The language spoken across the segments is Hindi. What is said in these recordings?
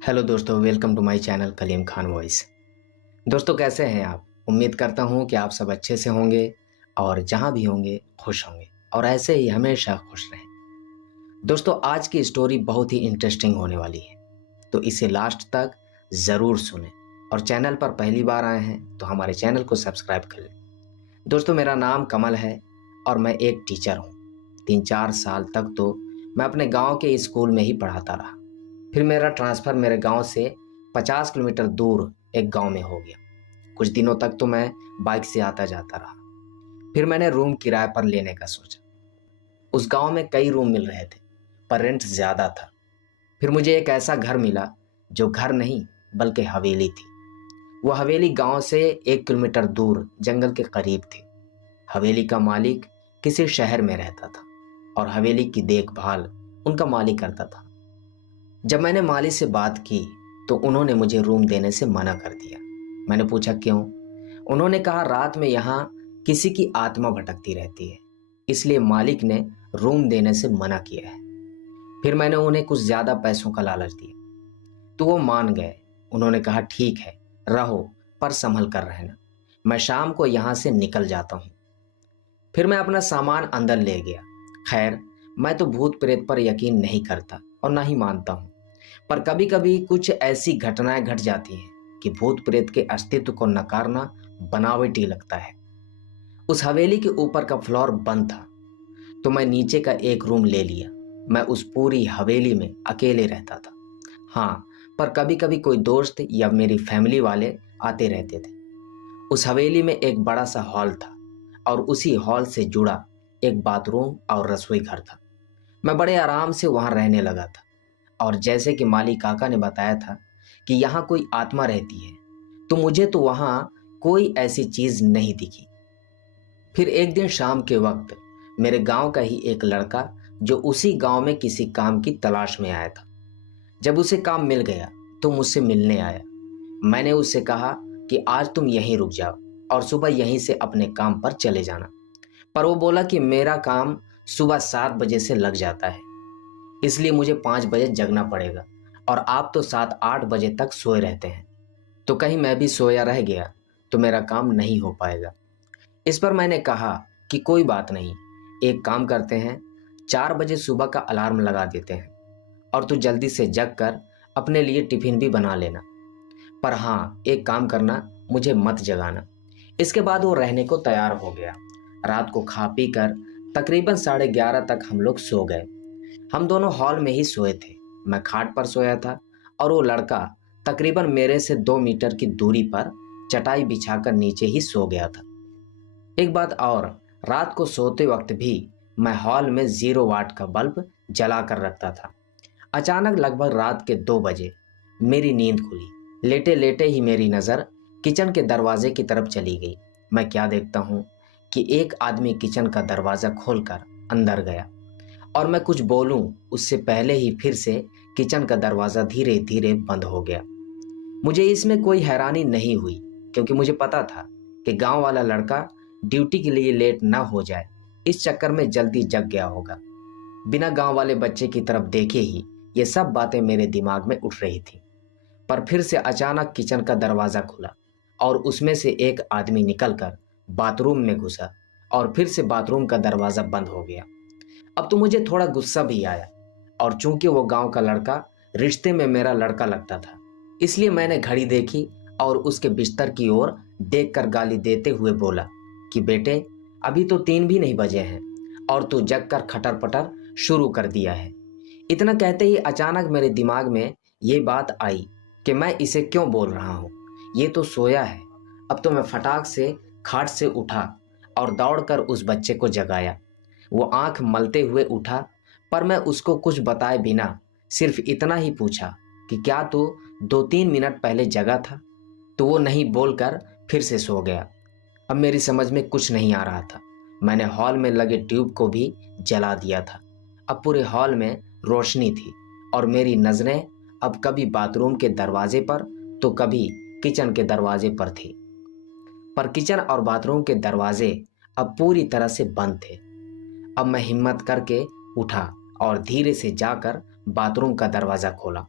हेलो दोस्तों, welcome to my channel Kaleem Khan voice. दोस्तों, कैसे हैं आप? उम्मीद करता हूं कि आप सब अच्छे से होंगे और जहां भी होंगे खुश होंगे और ऐसे ही हमेशा खुश रहें। दोस्तों, आज की स्टोरी बहुत ही इंटरेस्टिंग होने वाली है, तो इसे लास्ट तक ज़रूर सुनें और चैनल पर पहली बार आए हैं तो हमारे चैनल को सब्सक्राइब कर लें। दोस्तों, मेरा नाम कमल है और मैं एक टीचर हूँ। 3-4 साल तक तो मैं अपने गाँव के स्कूल में ही पढ़ाता रहा। फिर मेरा ट्रांसफ़र मेरे गांव से 50 किलोमीटर दूर एक गांव में हो गया। कुछ दिनों तक तो मैं बाइक से आता जाता रहा। फिर मैंने रूम किराए पर लेने का सोचा। उस गांव में कई रूम मिल रहे थे, पर रेंट ज़्यादा था। फिर मुझे एक ऐसा घर मिला जो घर नहीं बल्कि हवेली थी। वो हवेली गांव से 1 किलोमीटर दूर जंगल के करीब थी। हवेली का मालिक किसी शहर में रहता था और हवेली की देखभाल उनका मालिक करता था। जब मैंने माली से बात की तो उन्होंने मुझे रूम देने से मना कर दिया। मैंने पूछा क्यों? उन्होंने कहा रात में यहाँ किसी की आत्मा भटकती रहती है, इसलिए मालिक ने रूम देने से मना किया है। फिर मैंने उन्हें कुछ ज़्यादा पैसों का लालच दिया तो वो मान गए। उन्होंने कहा ठीक है, रहो, पर संभल कर रहना, मैं शाम को यहाँ से निकल जाता हूँ। फिर मैं अपना सामान अंदर ले गया। खैर, मैं तो भूत प्रेत पर यकीन नहीं करता और ना ही मानता हूँ, पर कभी कभी कुछ ऐसी घटनाएं घट जाती हैं कि भूत प्रेत के अस्तित्व को नकारना बनावटी लगता है। उस हवेली के ऊपर का फ्लोर बंद था तो मैं नीचे का एक रूम ले लिया। मैं उस पूरी हवेली में अकेले रहता था। हाँ, पर कभी कभी कोई दोस्त या मेरी फैमिली वाले आते रहते थे। उस हवेली में एक बड़ा सा हॉल था और उसी हॉल से जुड़ा एक बाथरूम और रसोई घर था। मैं बड़े आराम से वहां रहने लगा था और जैसे कि माली काका ने बताया था कि यहाँ कोई आत्मा रहती है, तो मुझे तो वहाँ कोई ऐसी चीज नहीं दिखी। फिर एक दिन शाम के वक्त मेरे गांव का ही एक लड़का जो उसी गांव में किसी काम की तलाश में आया था, जब उसे काम मिल गया तो मुझसे मिलने आया। मैंने उससे कहा कि आज तुम यहीं रुक जाओ और सुबह यहीं से अपने काम पर चले जाना, पर वो बोला कि मेरा काम सुबह 7 बजे से लग जाता है, इसलिए मुझे 5 बजे जगना पड़ेगा और आप तो 7-8 बजे तक सोए रहते हैं, तो कहीं मैं भी सोया रह गया तो मेरा काम नहीं हो पाएगा। इस पर मैंने कहा कि कोई बात नहीं, एक काम करते हैं, 4 बजे सुबह का अलार्म लगा देते हैं और तू जल्दी से जग कर अपने लिए टिफिन भी बना लेना, पर हाँ, एक काम करना, मुझे मत जगाना। इसके बाद वो रहने को तैयार हो गया। रात को खा पी कर तकरीबन 11:30 तक हम लोग सो गए। हम दोनों हॉल में ही सोए थे। मैं खाट पर सोया था और वो लड़का तकरीबन मेरे से 2 मीटर की दूरी पर चटाई बिछाकर नीचे ही सो गया था। एक बात और, रात को सोते वक्त भी मैं हॉल में 0 वाट का बल्ब जला कर रखता था। अचानक लगभग रात के 2 बजे मेरी नींद खुली। लेटे लेटे ही मेरी नज़र किचन के दरवाजे की तरफ चली गई। मैं क्या देखता हूँ कि एक आदमी किचन का दरवाज़ा खोलकर अंदर गया और मैं कुछ बोलूं उससे पहले ही फिर से किचन का दरवाज़ा धीरे धीरे बंद हो गया। मुझे इसमें कोई हैरानी नहीं हुई क्योंकि मुझे पता था कि गांव वाला लड़का ड्यूटी के लिए लेट ना हो जाए, इस चक्कर में जल्दी जग गया होगा। बिना गांव वाले बच्चे की तरफ देखे ही ये सब बातें मेरे दिमाग में उठ रही थी। पर फिर से अचानक किचन का दरवाज़ा खुला और उसमें से एक आदमी निकलकर बाथरूम में घुसा और फिर से बाथरूम का दरवाज़ा बंद हो गया। अब तो मुझे थोड़ा गुस्सा भी आया और चूंकि वो गांव का लड़का रिश्ते में मेरा लड़का लगता था, इसलिए मैंने घड़ी देखी और उसके बिस्तर की ओर देखकर गाली देते हुए बोला कि बेटे, अभी तो 3 भी नहीं बजे हैं और तू जग कर खटर पटर शुरू कर दिया है। इतना कहते ही अचानक मेरे दिमाग में ये बात आई कि मैं इसे क्यों बोल रहा हूँ, ये तो सोया है। अब तो मैं फटाक से खाट से उठा और दौड़कर उस बच्चे को जगाया। वो आंख मलते हुए उठा, पर मैं उसको कुछ बताए बिना सिर्फ इतना ही पूछा कि क्या तू 2-3 मिनट पहले जगा था? तो वो नहीं बोलकर फिर से सो गया। अब मेरी समझ में कुछ नहीं आ रहा था। मैंने हॉल में लगे ट्यूब को भी जला दिया था। अब पूरे हॉल में रोशनी थी और मेरी नजरें अब कभी बाथरूम के दरवाजे पर तो कभी किचन के दरवाजे पर थी, पर किचन और बाथरूम के दरवाजे अब पूरी तरह से बंद थे। अब मैं हिम्मत करके उठा और धीरे से जाकर बाथरूम का दरवाज़ा खोला।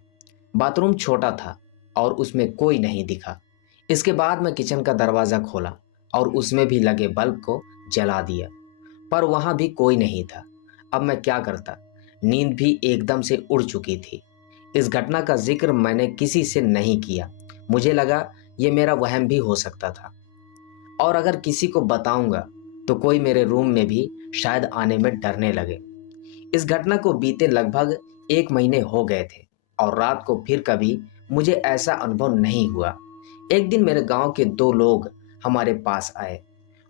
बाथरूम छोटा था और उसमें कोई नहीं दिखा। इसके बाद मैं किचन का दरवाज़ा खोला और उसमें भी लगे बल्ब को जला दिया, पर वहाँ भी कोई नहीं था। अब मैं क्या करता? नींद भी एकदम से उड़ चुकी थी। इस घटना का जिक्र मैंने किसी से नहीं किया। मुझे लगा ये मेरा वहम भी हो सकता था, और अगर किसी को बताऊंगा तो कोई मेरे रूम में भी शायद आने में डरने लगे। इस घटना को बीते लगभग 1 महीने हो गए थे और रात को फिर कभी मुझे ऐसा अनुभव नहीं हुआ। एक दिन मेरे गांव के 2 लोग हमारे पास आए।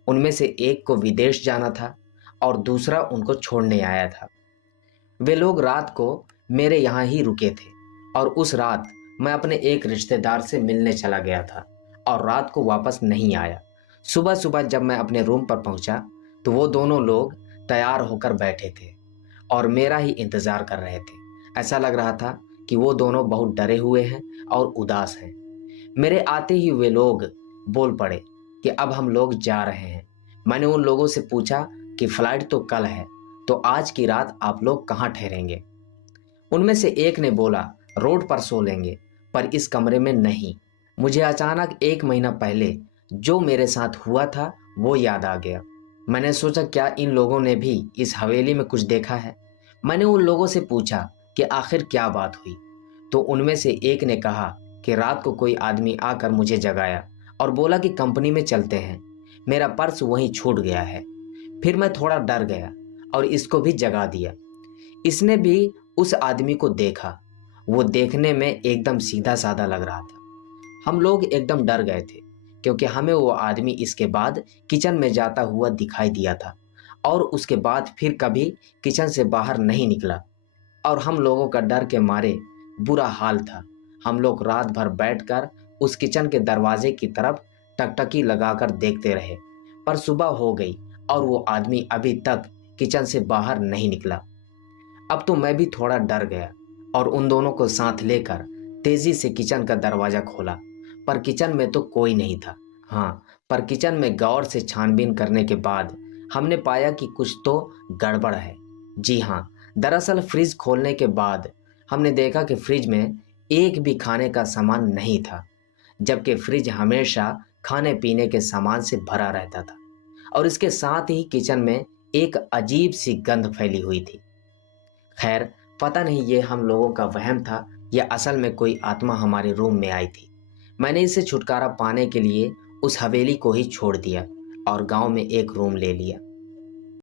उनमें से एक को विदेश जाना था और दूसरा उनको छोड़ने आया था। वे लोग रात को मेरे यहाँ ही रुके थे और उस रात मैं अपने एक रिश्तेदार से मिलने चला गया था और रात को वापस नहीं आया। सुबह सुबह जब मैं अपने रूम पर पहुंचा तो वो दोनों लोग तैयार होकर बैठे थे और मेरा ही इंतज़ार कर रहे थे। ऐसा लग रहा था कि वो दोनों बहुत डरे हुए हैं और उदास हैं। मेरे आते ही वे लोग बोल पड़े कि अब हम लोग जा रहे हैं। मैंने उन लोगों से पूछा कि फ्लाइट तो कल है, तो आज की रात आप लोग कहाँ ठहरेंगे? उनमें से एक ने बोला, रोड पर सो लेंगे, पर इस कमरे में नहीं। मुझे अचानक 1 महीना पहले जो मेरे साथ हुआ था वो याद आ गया। मैंने सोचा क्या इन लोगों ने भी इस हवेली में कुछ देखा है। मैंने उन लोगों से पूछा कि आखिर क्या बात हुई, तो उनमें से एक ने कहा कि रात को कोई आदमी आकर मुझे जगाया और बोला कि कंपनी में चलते हैं। मेरा पर्स वहीं छूट गया है। फिर मैं थोड़ा डर गया और इसको भी जगा दिया। इसने भी उस आदमी को देखा। वो देखने में एकदम सीधा साधा लग रहा था। हम लोग एकदम डर गए थे क्योंकि हमें वो आदमी इसके बाद किचन में जाता हुआ दिखाई दिया था और उसके बाद फिर कभी किचन से बाहर नहीं निकला और हम लोगों का डर के मारे बुरा हाल था। हम लोग रात भर बैठकर उस किचन के दरवाजे की तरफ टकटकी लगाकर देखते रहे, पर सुबह हो गई और वो आदमी अभी तक किचन से बाहर नहीं निकला। अब तो मैं भी थोड़ा डर गया और उन दोनों को साथ लेकर तेजी से किचन का दरवाजा खोला, पर किचन में तो कोई नहीं था। हाँ, पर किचन में गौर से छानबीन करने के बाद हमने पाया कि कुछ तो गड़बड़ है। जी हाँ, दरअसल फ्रिज खोलने के बाद हमने देखा कि फ्रिज में एक भी खाने का सामान नहीं था, जबकि फ्रिज हमेशा खाने पीने के सामान से भरा रहता था और इसके साथ ही किचन में एक अजीब सी गंध फैली हुई थी। खैर, पता नहीं ये हम लोगों का वहम था या असल में कोई आत्मा हमारे रूम में आई थी। मैंने इससे छुटकारा पाने के लिए उस हवेली को ही छोड़ दिया और गांव में एक रूम ले लिया।